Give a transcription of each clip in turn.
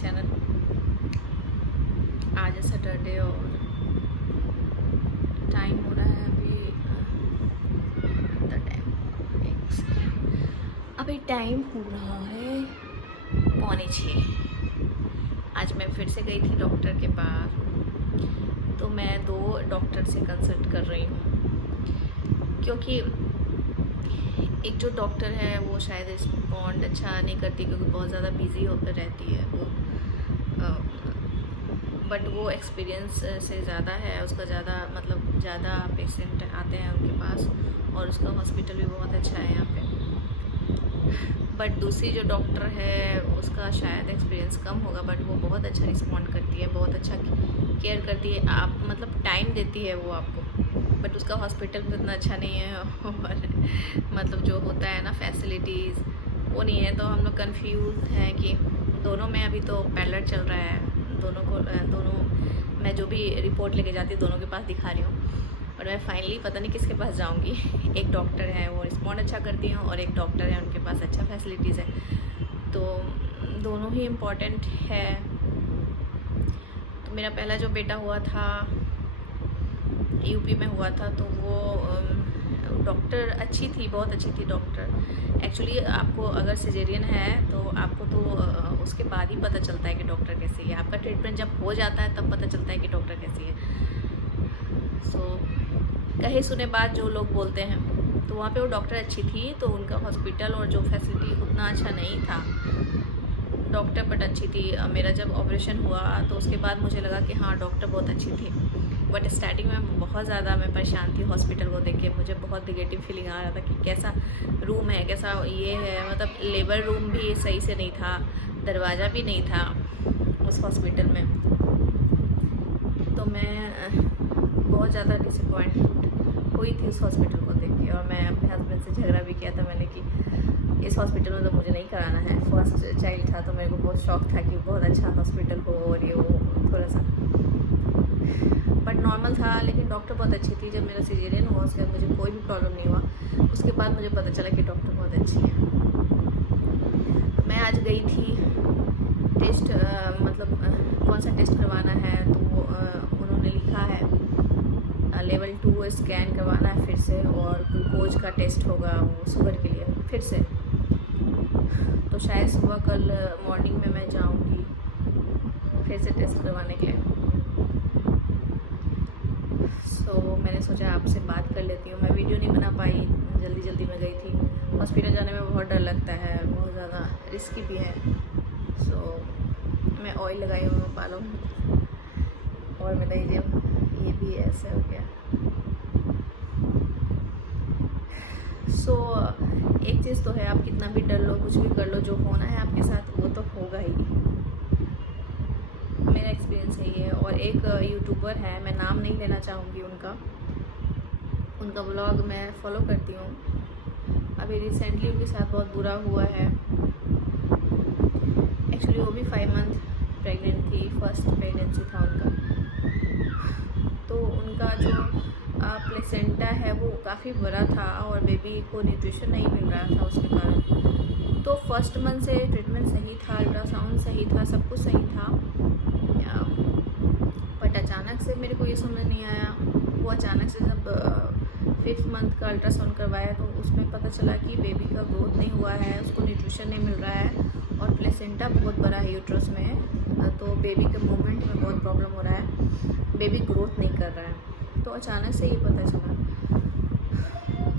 Channel. आज है Saturday और टाइम हो रहा है अभी टाइम हो रहा है 5:45। आज मैं फिर से गई थी डॉक्टर के पास, तो मैं 2 डॉक्टर से कंसल्ट कर रही हूँ, क्योंकि एक जो डॉक्टर है वो शायद रिस्पॉन्ड अच्छा नहीं करती, क्योंकि बहुत ज़्यादा बिजी होकर रहती है वो, बट वो एक्सपीरियंस से ज़्यादा है, उसका ज़्यादा ज़्यादा पेशेंट आते हैं उनके पास, और उसका हॉस्पिटल भी बहुत अच्छा है यहाँ पे। बट दूसरी जो डॉक्टर है उसका शायद एक्सपीरियंस कम होगा, बट वो बहुत अच्छा रिस्पॉन्ड करती है, बहुत अच्छा केयर करती है, आप टाइम देती है वो आपको। बट उसका हॉस्पिटल भी उतना अच्छा नहीं है, और जो होता है ना फैसिलिटीज़ वो नहीं है, तो हम लोग कन्फ्यूज़ हैं कि दोनों में अभी तो पैरेलल चल रहा है। दोनों मैं जो भी रिपोर्ट लेके जाती हूँ दोनों के पास दिखा रही हूँ, और मैं फाइनली पता नहीं किसके पास जाऊँगी। एक डॉक्टर है वो रिस्पॉन्ड अच्छा करती हूँ, और एक डॉक्टर है उनके पास अच्छा फैसिलिटीज़ है, तो दोनों ही इम्पॉर्टेंट है। तो मेरा पहला जो बेटा हुआ था यूपी में हुआ था, तो वो डॉक्टर अच्छी थी, बहुत अच्छी थी डॉक्टर। एक्चुअली आपको अगर सिजेरियन है तो आपको तो उसके बाद ही पता चलता है कि डॉक्टर कैसी है। आपका ट्रीटमेंट जब हो जाता है तब पता चलता है कि डॉक्टर कैसी है। सो कहे सुने बात जो लोग बोलते हैं, तो वहाँ पे वो डॉक्टर अच्छी थी, तो उनका हॉस्पिटल और जो फैसिलिटी उतना अच्छा नहीं था। डॉक्टर बट अच्छी थी। मेरा जब ऑपरेशन हुआ तो उसके बाद मुझे लगा कि हाँ डॉक्टर बहुत अच्छी थी, बट स्टार्टिंग में बहुत ज़्यादा मैं परेशान थी हॉस्पिटल को देख के। मुझे बहुत निगेटिव फीलिंग आ रहा था कि कैसा रूम है, कैसा ये है, लेबर रूम भी सही से नहीं था, दरवाज़ा भी नहीं था उस हॉस्पिटल में। तो मैं बहुत ज़्यादा डिसअपॉइंट हुई थी उस हॉस्पिटल को देख के, और मैं अपने हस्बैंड से झगड़ा भी किया था मैंने कि इस हॉस्पिटल में तो मुझे नहीं कराना है। फर्स्ट चाइल्ड था तो मेरे को बहुत शौक था कि बहुत अच्छा हॉस्पिटल हो, और ये वो थोड़ा सा, बट नॉर्मल था। लेकिन डॉक्टर बहुत अच्छी थी। जब मेरा सिजेरियन हुआ उसके बाद मुझे कोई भी प्रॉब्लम नहीं हुआ। उसके बाद मुझे पता चला कि डॉक्टर बहुत अच्छी है। मैं आज गई थी टेस्ट, कौन सा टेस्ट करवाना है, तो वो उन्होंने लिखा है लेवल 2 स्कैन करवाना है फिर से, और ग्लूकोज का टेस्ट होगा वो शुगर के लिए फिर से। तो शायद सुबह कल मॉर्निंग में मैं जाऊंगी फिर से टेस्ट करवाने के लिए। सो मैंने सोचा आपसे बात कर लेती हूँ। मैं वीडियो नहीं बना पाई, जल्दी में गई थी। हॉस्पिटल जाने में बहुत डर लगता है, बहुत ज़्यादा रिस्की भी है। सो मैं ऑयल लगाई हूँ बालों में, और मैं लीजिए ये भी ऐसे हो गया। सो एक चीज़ तो है, आप कितना भी डर लो, कुछ भी कर लो, जो होना है आपके साथ वो तो होगा ही। मेरा एक्सपीरियंस यही है। और एक यूट्यूबर है, मैं नाम नहीं लेना चाहूँगी उनका व्लॉग मैं फॉलो करती हूँ। अभी रिसेंटली उनके साथ बहुत बुरा हुआ है। एक्चुअली वो भी 5 मंथ प्रेग्नेंट थी, फर्स्ट प्रेगनेंसी था उनका। तो उनका जो प्लेसेंटा है वो काफ़ी बड़ा था, और बेबी को न्यूट्रिशन नहीं मिल रहा था उसके कारण। तो फर्स्ट मंथ से ट्रीटमेंट सही था, अल्ट्रासाउंड सही था, सब कुछ सही था, बट अचानक से मेरे को ये समझ नहीं आया। वो अचानक से जब 5th मंथ का अल्ट्रासाउंड करवाया तो उसमें पता चला कि बेबी का ग्रोथ नहीं हुआ है, उसको न्यूट्रिशन नहीं मिल रहा है, और प्लेसेंटा बहुत बड़ा है यूट्रस में, तो बेबी के मूवमेंट में बहुत प्रॉब्लम हो रहा है, बेबी ग्रोथ नहीं कर रहा है। तो अचानक से ये पता चला।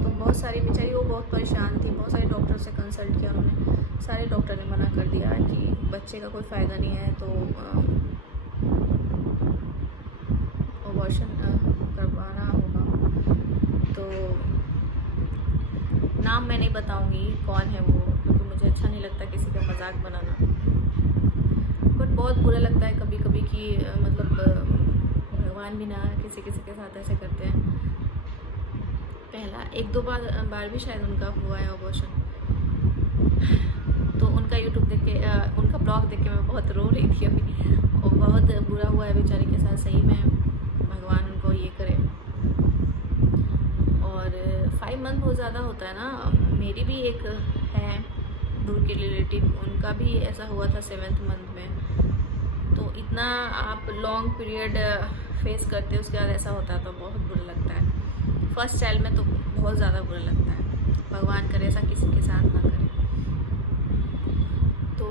तो बहुत सारी बेचारी वो बहुत परेशान थी, बहुत सारे डॉक्टर से कंसल्ट किया उन्होंने, सारे डॉक्टर ने मना कर दिया कि बच्चे का कोई फ़ायदा नहीं है, तो अबॉर्शन करवाना होगा। तो नाम मैं नहीं बताऊंगी कौन है वो, क्योंकि मुझे अच्छा नहीं लगता किसी का मजाक बनाना, बट बहुत बुरा लगता है कभी कभी कि भगवान भी ना किसी के साथ ऐसे करते हैं। पहला 1-2 बार भी शायद उनका हुआ है अबॉर्शन। तो उनका यूट्यूब देख के, उनका ब्लॉग देख के मैं बहुत रो रही थी अभी, और बहुत बुरा हुआ है बेचारी के साथ। सही में भगवान उनको ये करे। और 5 मंथ बहुत ज़्यादा होता है ना। मेरी भी एक है दूर के रिलेटिव, उनका भी ऐसा हुआ था 7th मंथ में, तो इतना आप लॉन्ग पीरियड फेस करते हो, उसके बाद ऐसा होता है तो बहुत बुरा लगता है। फर्स्ट चाइल्ड में तो बहुत ज़्यादा बुरा लगता है। भगवान करे ऐसा किसी के साथ ना करे। तो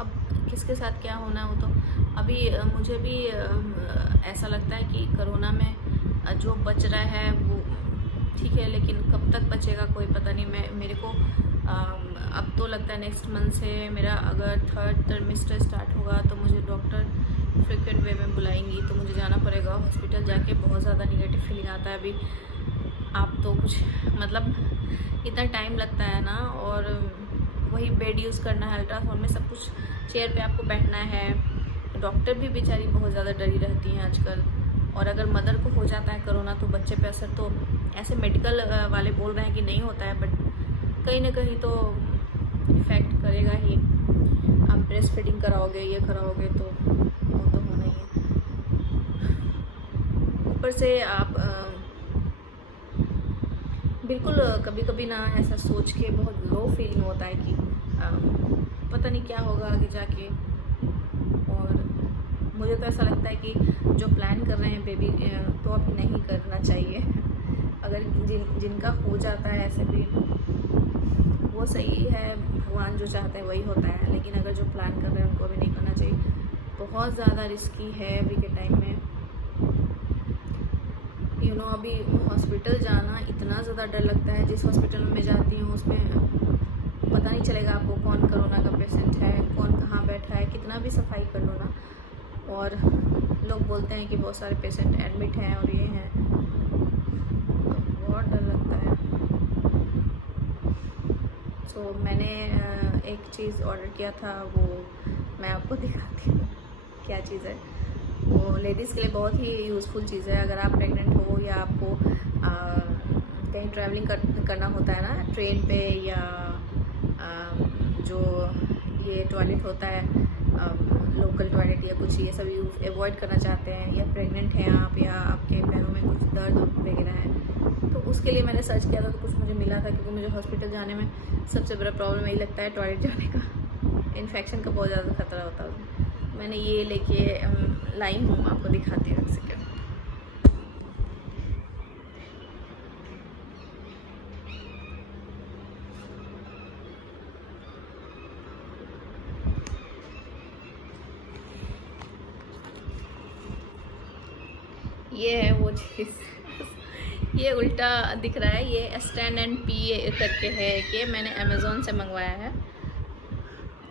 अब किसके साथ क्या होना हो, तो अभी मुझे भी ऐसा लगता है कि कोरोना में जो बच रहा है वो ठीक है, लेकिन कब तक बचेगा कोई पता नहीं। मेरे को अब तो लगता है नेक्स्ट मंथ से मेरा अगर 3rd ट्रिमेस्टर स्टार्ट होगा तो मुझे डॉक्टर फ्रिक्वेंट वे में बुलाएंगी, तो मुझे जाना पड़ेगा हॉस्पिटल। जाके बहुत ज़्यादा निगेटिव फीलिंग आता है। अभी आप तो कुछ मतलब इतना टाइम लगता है ना, और वही बेड यूज़ करना है, अल्ट्रासाउंड में सब कुछ चेयर पे आपको बैठना है। डॉक्टर भी बेचारी बहुत ज़्यादा डरी रहती हैं आजकल। और अगर मदर को हो जाता है कोरोना तो बच्चे पे असर तो ऐसे मेडिकल वाले बोल रहे हैं कि नहीं होता है, बट कहीं ना कहीं तो इफ़ेक्ट करेगा ही। आप ब्रेस्ट फीडिंग कराओगे, ये कराओगे तो वो तो होना ही है। ऊपर से आप बिल्कुल कभी कभी ना ऐसा सोच के बहुत लो फीलिंग होता है कि पता नहीं क्या होगा आगे जाके। और मुझे तो ऐसा लगता है कि जो प्लान कर रहे हैं बेबी तो अभी नहीं करना चाहिए। अगर जिनका हो जाता है ऐसे भी वो सही है, भगवान जो चाहते हैं वही होता है, लेकिन अगर जो प्लान कर रहे हैं उनको अभी नहीं करना चाहिए। बहुत ज़्यादा रिस्की है अभी के टाइम में। अभी हॉस्पिटल जाना इतना ज़्यादा डर लगता है। जिस हॉस्पिटल में जाती हूँ उसमें पता नहीं चलेगा आपको कौन कोरोना का पेशेंट है, कौन कहाँ बैठा है। कितना भी सफाई कर लो ना, और लोग बोलते हैं कि बहुत सारे पेशेंट एडमिट हैं और ये हैं, तो बहुत डर लगता है। सो मैंने एक चीज़ ऑर्डर किया था, वो मैं आपको दिखाती हूँ क्या चीज़ है। वो लेडीज़ के लिए बहुत ही यूज़फुल चीज़ है। अगर आप प्रेग्नेंट हो या आपको कहीं ट्रैवलिंग करना होता है ना, ट्रेन पे, या जो ये टॉयलेट होता है लोकल टॉयलेट या कुछ, ये सब यूज़ अवॉइड करना चाहते हैं, या प्रेग्नेंट हैं आप, या आपके पैरों में कुछ दर्द वगैरह है, तो उसके लिए मैंने सर्च किया था तो कुछ मुझे मिला था। क्योंकि मुझे हॉस्पिटल जाने में सबसे बड़ा प्रॉब्लम यही लगता है, टॉयलेट जाने का। इन्फेक्शन का बहुत ज़्यादा खतरा होता है। मैंने ये लेके लाई हूँ, आपको दिखाती हूँ एक सेकेंड। ये है वो चीज़। ये उल्टा दिख रहा है, ये स्टैंड एंड पी करके है। ये मैंने अमेज़ोन से मंगवाया है,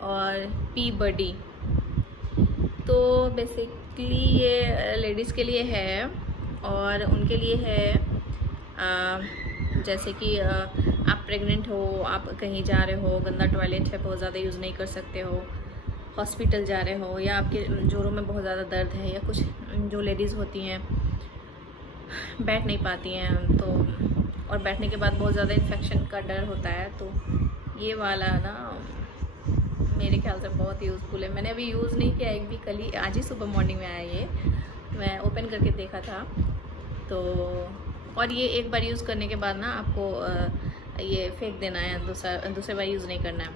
और पी बडी। तो बेसिकली ये लेडीज़ के लिए है, और उनके लिए है जैसे कि आप प्रेग्नेंट हो, आप कहीं जा रहे हो, गंदा टॉयलेट है, बहुत ज़्यादा यूज़ नहीं कर सकते हो, हॉस्पिटल जा रहे हो, या आपके जोड़ों में बहुत ज़्यादा दर्द है, या कुछ जो लेडीज़ होती हैं बैठ नहीं पाती हैं, तो और बैठने के बाद बहुत ज़्यादा इन्फेक्शन का डर होता है, तो ये वाला ना मेरे ख्याल से बहुत यूज़फुल है। मैंने अभी यूज़ नहीं किया, एक भी कल ही, आज ही सुबह मॉर्निंग में आया ये, मैं ओपन करके देखा था। तो और ये एक बार यूज़ करने के बाद ना आपको ये फेंक देना है, दूसरे बार यूज़ नहीं करना है।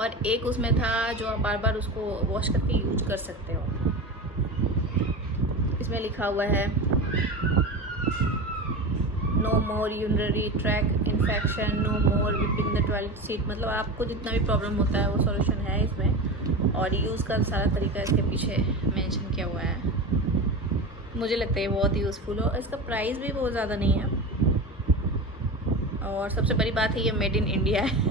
और एक उसमें था जो आप बार बार उसको वॉश करके यूज कर सकते हो। इसमें लिखा हुआ है no more urinary tract infection, no more wiping the toilet seat. मतलब आपको जितना भी प्रॉब्लम होता है वो सॉल्यूशन है इसमें, और यूज़ का सारा तरीका इसके पीछे मेंशन किया हुआ है। मुझे लगता है बहुत यूज़फुल हो। इसका प्राइस भी बहुत ज़्यादा नहीं है, और सबसे बड़ी बात है ये मेड इन इंडिया है।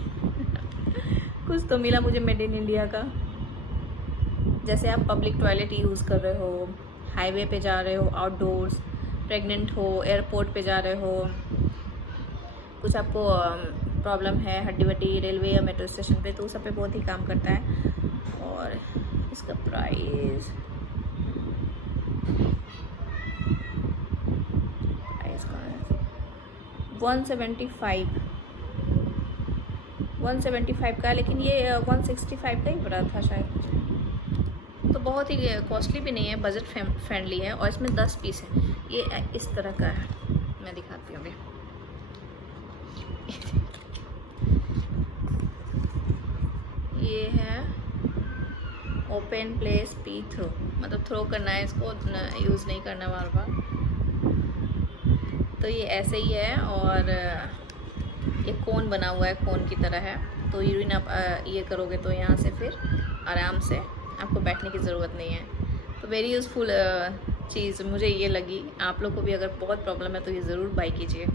कुछ तो मिला मुझे मेड इन इंडिया का। जैसे आप पब्लिक टॉयलेट यूज़ कर रहे हो, हाईवे पे जा रहे हो, आउटडोर्स, प्रेग्नेंट हो, एयरपोर्ट पे जा रहे हो, कुछ आपको प्रॉब्लम है हड्डी वड्डी, रेलवे या मेट्रो स्टेशन पे, तो सब पे बहुत ही काम करता है। और इसका प्राइस 175 का, लेकिन ये 165 का ही पड़ा था शायद। तो बहुत ही कॉस्टली भी नहीं है, बजट फ्रेंडली है, और इसमें 10 पीस है। ये इस तरह का है, मैं दिखाती हूँ अभी। ये है ओपन प्लेस पी थ्रो, मतलब थ्रो करना है इसको, यूज़ नहीं करना बार बार। तो ये ऐसे ही है और ये कोन बना हुआ है, कोन की तरह है। तो यूरिन आप ये करोगे तो यहाँ से फिर आराम से आपको बैठने की ज़रूरत नहीं है। तो वेरी यूज़फुल चीज़ मुझे ये लगी। आप लोग को भी अगर बहुत प्रॉब्लम है तो ये ज़रूर बाई कीजिए।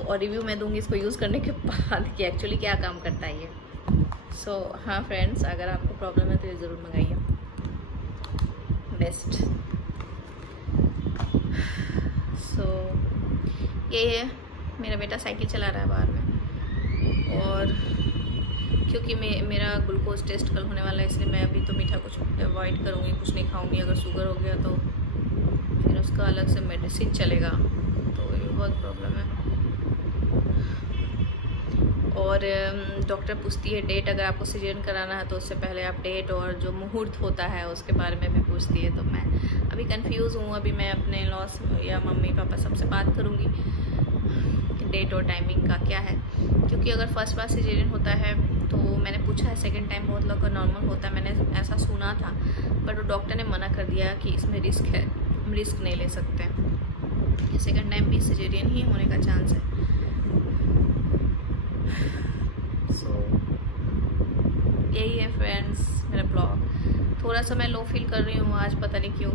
और रिव्यू मैं दूंगी इसको यूज़ करने के बाद कि एक्चुअली क्या काम करता है ये। हाँ फ्रेंड्स, अगर आपको प्रॉब्लम है तो ये ज़रूर मंगाइए, बेस्ट। ये मेरा बेटा साइकिल चला रहा है बाहर में, और क्योंकि मेरा ग्लूकोज टेस्ट कल होने वाला है, इसलिए मैं अभी तो मीठा कुछ अवॉइड करूँगी, कुछ नहीं खाऊंगी। अगर शुगर हो गया तो फिर उसका अलग से मेडिसिन चलेगा, तो ये बहुत प्रॉब्लम है। और डॉक्टर पूछती है डेट, अगर आपको सिजेरियन कराना है तो उससे पहले आप डेट और जो मुहूर्त होता है उसके बारे में भी पूछती है। तो मैं अभी कंफ्यूज हूँ। अभी मैं अपने लॉस या मम्मी पापा सबसे बात करूँगी कि डेट और टाइमिंग का क्या है, क्योंकि अगर फर्स्ट बार सिजेरियन होता है तो मैंने पूछा है, सेकेंड टाइम बहुत लोग का नॉर्मल होता है, मैंने ऐसा सुना था, बट वो डॉक्टर ने मना कर दिया कि इसमें रिस्क है, हम रिस्क नहीं ले सकते। सेकेंड टाइम भी सिजेरियन ही होने का चांस है। यही है फ्रेंड्स मेरा ब्लॉग। थोड़ा सा मैं लो फील कर रही हूँ आज, पता नहीं क्यों।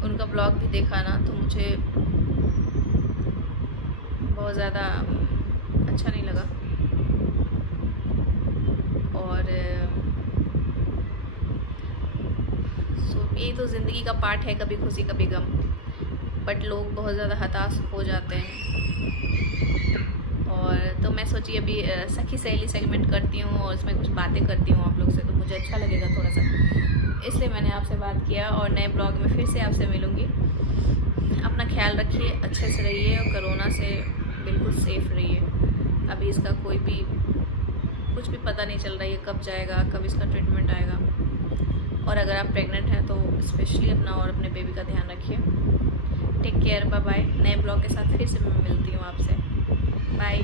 उनका ब्लॉग भी देखा ना तो मुझे बहुत ज़्यादा अच्छा नहीं लगा। और यही तो ज़िंदगी का पार्ट है, कभी खुशी कभी गम, बट लोग बहुत ज़्यादा हताश हो जाते हैं। और तो मैं सोची अभी सखी सहेली सेगमेंट करती हूँ और उसमें कुछ बातें करती हूँ आप लोग से, तो मुझे अच्छा लगेगा थोड़ा सा, इसलिए मैंने आपसे बात किया। और नए ब्लॉग में फिर से आपसे मिलूँगी। अपना ख्याल रखिए, अच्छे से रहिए और कोरोना से बिल्कुल सेफ रहिए। अभी इसका कोई भी कुछ भी पता नहीं चल रहा है, ये कब जाएगा, कब इसका ट्रीटमेंट आएगा। और अगर आप प्रेग्नेंट हैं तो स्पेशली अपना और अपने बेबी का ध्यान रखिए। Take care, bye bye. नए ब्लॉग के साथ फिर से मैं मिलती हूँ आपसे। बाय।